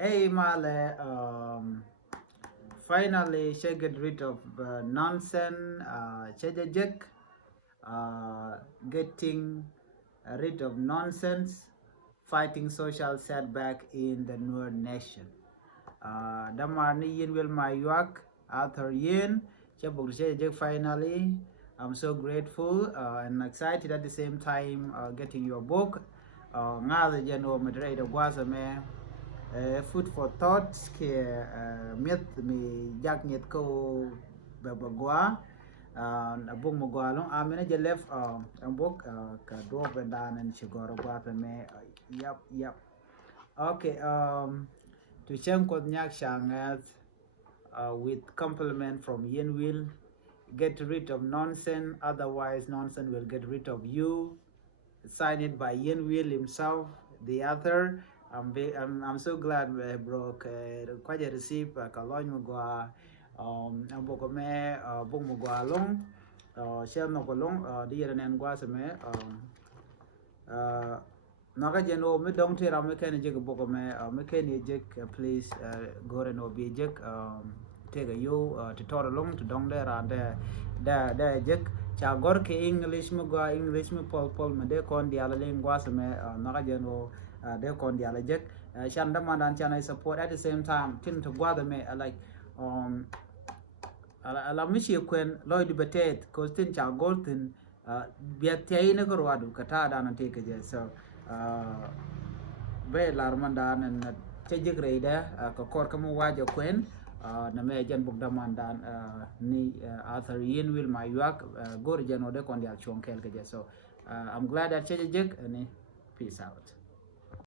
Hey Male, finally she get rid of nonsense, Chejejek, getting rid of nonsense, fighting social setback in the Nuer nation. Damar ni yin will my yuak, Arthur Yin, Chabuk Chejejek finally. I'm so grateful and excited at the same time getting your book. Nga the general moderator was a man. Food for thought ke miet mi jak nyet ko bagwa abung magwa long amena je left ambok ka do bendan and chigoro gwa me yap okay to chen ko nyak shangat with compliment from Yen will get rid of nonsense, otherwise nonsense will get rid of you. Signed by Yen Will himself, the author. I'm so glad, bro. Quite a receipt. Kalon mugwa, ambokome, bung mugwa long, share no kolong, dear and guasame, Naga jeno me dong tira me kene jek bokome, me kene jek please go and obi jek take a you to tor along to dong there and there jek cha gor ke English me go English me pol me de kon dia la lingua se me naga jeno de kon dia la jek shanda mandan chana support at the same time tin to gwa me like ala mishi kwen loy betet ko tin cha gor tin biat tay ne ko wadu kata da nan take je so be larmandan and chejik reida ko kor kamu wajo kwen na me jan buk damandan ni Arthur Yin will my yuak gor jano de kon dia chonkel ke je so I'm glad that chejik and peace out.